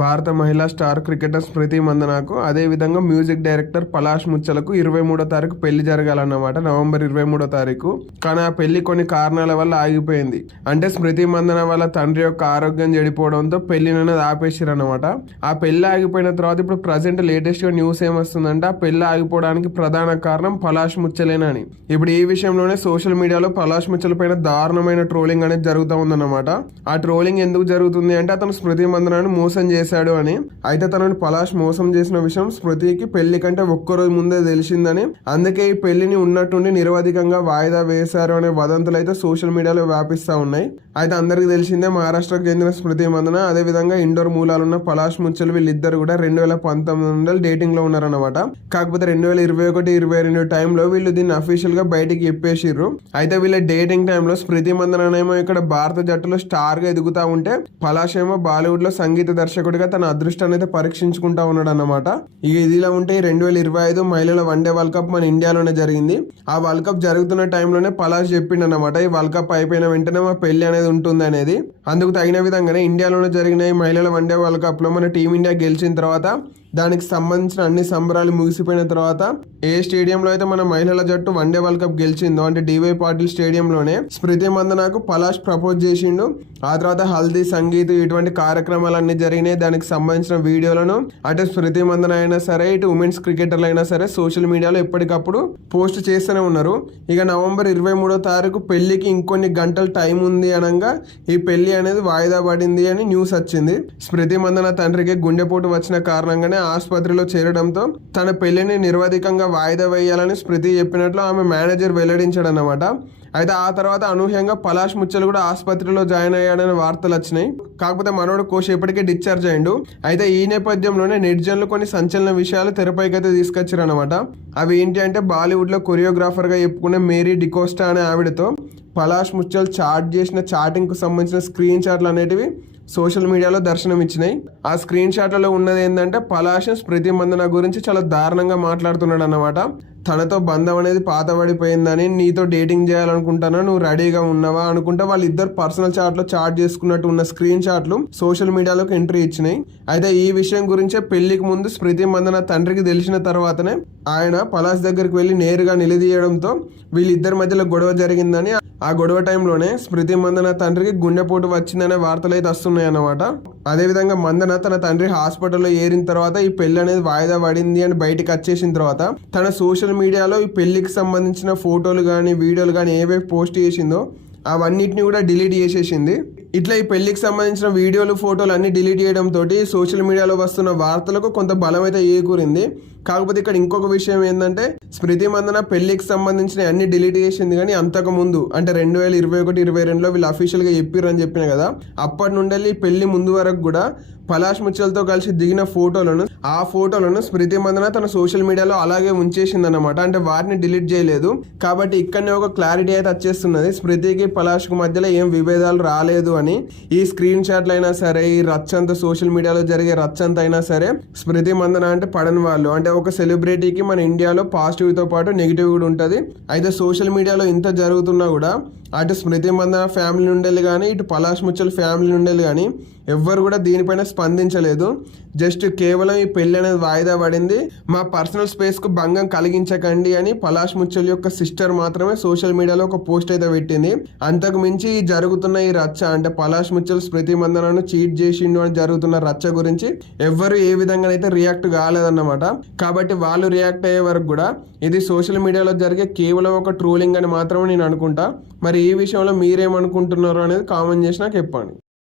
భారత మహిళా star cricketer స్మృతి మందనాకు అదేవిధంగా మ్యూజిక్ డైరెక్టర్ పలాష్ ముచ్చలకు ఇరవై మూడో తారీఖు పెళ్ళి జరగాలన్నమాట. నవంబర్ ఇరవై మూడో తారీఖు. కానీ ఆ పెళ్ళి కొన్ని కారణాల వల్ల ఆగిపోయింది. అంటే స్మృతి మందన వాళ్ళ తండ్రి యొక్క ఆరోగ్యం చెడిపోవడంతో పెళ్ళిని అనేది ఆపేసారనమాట ఆ పెళ్ళి ఆగిపోయిన తర్వాత ఇప్పుడు ప్రజెంట్ లేటెస్ట్గా న్యూస్ ఏమొస్తుందంటే ఆ పెళ్ళి ఆగిపోవడానికి ప్రధాన కారణం పలాష్ ముచ్చలేనని. ఇప్పుడు ఈ విషయంలోనే సోషల్ మీడియాలో పలాష్ ముచ్చల పైన దారుణమైన ట్రోలింగ్ అనేది జరుగుతూ ఉందన్నమాట. ఆ ట్రోలింగ్ ఎందుకు జరుగుతుంది అంటే అతను స్మృతి మందనాన్ని మోసం చేసి చేశాడు అని. అయితే తనని పలాష్ మోసం చేసిన విషయం స్మృతికి పెళ్ళి కంటే ఒక్కరోజు ముందే తెలిసిందని. అందుకే ఈ పెళ్ళిని ఉన్నట్టుండి నిరవధికంగా వాయిదా వేశారు అనే వదంతులు అయితే సోషల్ మీడియాలో వ్యాపిస్తా ఉన్నాయి. అయితే అందరికీ తెలిసిందే మహారాష్ట్రకు చెందిన స్మృతి మందన అదేవిధంగా ఇండోర్ మూలాలున్న పలాష్ ముచ్చలు వీళ్ళిద్దరు కూడా రెండు వేల పంతొమ్మిది నుండి డేటింగ్లో ఉన్నారన్నమాట. కాకపోతే రెండు వేల ఇరవై ఒకటి ఇరవై రెండు టైంలో వీళ్ళు దీన్ని అఫీషియల్గా బయటికి చెప్పేసిర్రు. అయితే వీళ్ళ డేటింగ్ టైంలో స్మృతి మందననేమో ఇక్కడ భారత జట్టులో స్టార్గా ఎదుగుతా ఉంటే పలాష్ ఏమో బాలీవుడ్లో సంగీత దర్శకుడిగా తన అదృష్టాన్ని అయితే పరీక్షించుకుంటా ఉన్నాడు అన్నమాట ఇక ఇదిలా ఉంటే రెండు వేల ఇరవై ఐదు మహిళల వన్డే వరల్డ్ కప్ మన ఇండియాలోనే జరిగింది. ఆ వరల్డ్ కప్ జరుగుతున్న టైంలోనే పలాష్ చెప్పిండు అనమాట ఈ వరల్డ్ కప్ అయిపోయిన వెంటనే మా పెళ్ళి అనేది ఉంటుంది అనేది. అందుకు తగిన విధంగానే ఇండియాలోనే జరిగిన ఈ మహిళల వన్డే వరల్డ్ కప్లో మన టీమిండియా గెలిచిన తర్వాత దానికి సంబంధించిన అన్ని సంబరాలు ముగిసిపోయిన తర్వాత ఏ స్టేడియంలో అయితే మన మహిళల జట్టు వన్డే వరల్డ్ కప్ గెలిచిందో అంటే డివై పాటిల్ స్టేడియంలోనే స్మృతి మందనకు పలాష్ ప్రపోజ్ చేసిండు. ఆ తర్వాత హల్దీ సంగీత్ ఇటువంటి కార్యక్రమాలన్నీ జరిగినాయి. దానికి సంబంధించిన వీడియోలను అటు స్మృతి మందన అయినా సరే ఇటు ఉమెన్స్ క్రికెటర్లు అయినా సరే సోషల్ మీడియాలో ఎప్పటికప్పుడు పోస్ట్ చేస్తూనే ఉన్నారు. ఇక నవంబర్ ఇరవై మూడో తారీఖు పెళ్ళికి ఇంకొన్ని గంటలు టైం ఉంది అనగా ఈ పెళ్ళి అనేది వాయిదా పడింది అని న్యూస్ వచ్చింది. స్మృతి మందన తండ్రికి గుండెపోటు వచ్చిన కారణంగానే ఆసుపత్రిలో చేరడంతో తన పెళ్ళిని నిర్వధికంగా వాయిదా వేయాలని స్మృతి చెప్పినట్లు ఆమె మేనేజర్ వెల్లడించాడన్నమాట. అయితే ఆ తర్వాత అనూహ్యంగా పలాష్ ముచ్చలు కూడా ఆసుపత్రిలో జాయిన్ అయ్యాడని వార్తలు వచ్చినాయి. కాకపోతే మనోడు కోష్ ఇప్పటికే డిశ్చార్జ్ అయ్యిండు అయితే ఈ నేపథ్యంలోనే నెటిజన్లు కొన్ని సంచలన విషయాలు తెరపైకి అయితే తీసుకొచ్చారు అనమాట అవి ఏంటి అంటే బాలీవుడ్లో కొరియోగ్రాఫర్గా చెప్పుకునే మేరీ డికోస్టా అనే ఆవిడతో పలాష్ ముచ్చల్ చాట్ చేసిన చాటింగ్కు సంబంధించిన స్క్రీన్ షాట్లు అనేటివి సోషల్ మీడియాలో దర్శనం ఇచ్చినాయి. ఆ స్క్రీన్ షాట్లలో ఉన్నది ఏంటంటే పలాష్ స్మృతి మందన గురించి చాలా దారుణంగా మాట్లాడుతున్నాడు అన్నమాట తనతో బంధం అనేది పాతబడిపోయిందని నీతో డేటింగ్ చేయాలనుకుంటానా? నువ్వు రెడీగా ఉన్నావా? అనుకుంటే వాళ్ళిద్దరు పర్సనల్ చాట్లో చాట్ చేసుకున్నట్టు ఉన్న స్క్రీన్ షాట్లు సోషల్ మీడియాలోకి ఎంట్రీ ఇచ్చినాయి. అయితే ఈ విషయం గురించే పెళ్ళికి ముందు స్మృతి మందన తండ్రికి తెలిసిన తర్వాతనే ఆయన పలాస్ దగ్గరికి వెళ్ళి నేరుగా నిలదీయడంతో వీళ్ళిద్దరి మధ్యలో గొడవ జరిగిందని ఆ గొడవ టైంలోనే స్మృతి మందన తండ్రికి గుండెపోటు వచ్చిందనే వార్తలు అయితే వస్తున్నాయి అన్నమాట అదేవిధంగా మందన తన తండ్రి హాస్పిటల్లో ఏరిన తర్వాత ఈ పెళ్ళి అనేది వాయిదా పడింది అని బయటకు వచ్చేసిన తర్వాత తన సోషల్ మీడియాలో ఈ పెళ్ళికి సంబంధించిన ఫోటోలు కానీ వీడియోలు కానీ ఏవే పోస్ట్ చేసిందో అవన్నిటిని కూడా డిలీట్ చేసేసింది. ఇట్లా ఈ పెళ్ళికి సంబంధించిన వీడియోలు ఫోటోలు అన్ని డిలీట్ చేయడంతో సోషల్ మీడియాలో వస్తున్న వార్తలకు కొంత బలం అయితే ఏకూరింది. కాకపోతే ఇక్కడ ఇంకొక విషయం ఏంటంటే స్మృతి మందన పెళ్ళికి సంబంధించిన అన్ని డిలీట్ చేసింది కానీ అంతకు ముందు అంటే రెండు వేల ఇరవై ఒకటి ఇరవై రెండులో వీళ్ళు అఫీషియల్గా చెప్పారు అని చెప్పిన కదా అప్పటి నుండి పెళ్ళి ముందు వరకు కూడా పలాష్ ముచ్చలతో కలిసి దిగిన ఫోటోలను ఆ ఫోటోలను స్మృతి మందన తన సోషల్ మీడియాలో అలాగే ఉంచేసింది అనమాట అంటే వాటిని డిలీట్ చేయలేదు. కాబట్టి ఇక్కడనే ఒక క్లారిటీ అయితే వచ్చేస్తున్నది. స్మృతికి పలాష్కు మధ్యలో ఏం విభేదాలు రాలేదు అని ఈ స్క్రీన్ షాట్లు అయినా సరే ఈ రచ్చంత సోషల్ మీడియాలో జరిగే రచ్చంత అయినా సరే స్మృతి మందన అంటే పడని వాళ్ళు. అంటే ఒక సెలబ్రిటీకి మన ఇండియాలో పాజిటివ్తో పాటు నెగిటివ్ కూడా ఉంటుంది. అయితే సోషల్ మీడియాలో ఇంత జరుగుతున్నా కూడా అటు స్మృతి మందన ఫ్యామిలీ నుండేది కానీ ఇటు పలాష్ ముచ్చల్ ఫ్యామిలీ నుండేది కానీ ఎవ్వరు కూడా దీనిపైన స్పందించలేదు. జస్ట్ కేవలం ఈ పెళ్ళి అనేది వాయిదా పడింది. మా పర్సనల్ స్పేస్కు భంగం కలిగించకండి అని పలాష్ ముచ్చల్ యొక్క సిస్టర్ మాత్రమే సోషల్ మీడియాలో ఒక పోస్ట్ అయితే పెట్టింది. అంతకు మించి ఈ జరుగుతున్న ఈ రచ్చ అంటే పలాష్ ముచ్చల్ స్మృతి మందనను చీట్ చేసిండు అని జరుగుతున్న రచ్చ గురించి ఎవ్వరు ఏ విధంగా అయితే రియాక్ట్ కాలేదన్నమాట. కాబట్టి వాళ్ళు రియాక్ట్ అయ్యే వరకు కూడా ఇది సోషల్ మీడియాలో జరిగే కేవలం ఒక ట్రోలింగ్ అని మాత్రమే నేను అనుకుంటా. మరి ఈ విషయంలో మీరేమనుకుంటున్నారు అనేది కామెంట్ చేసి నాకు చెప్పండి.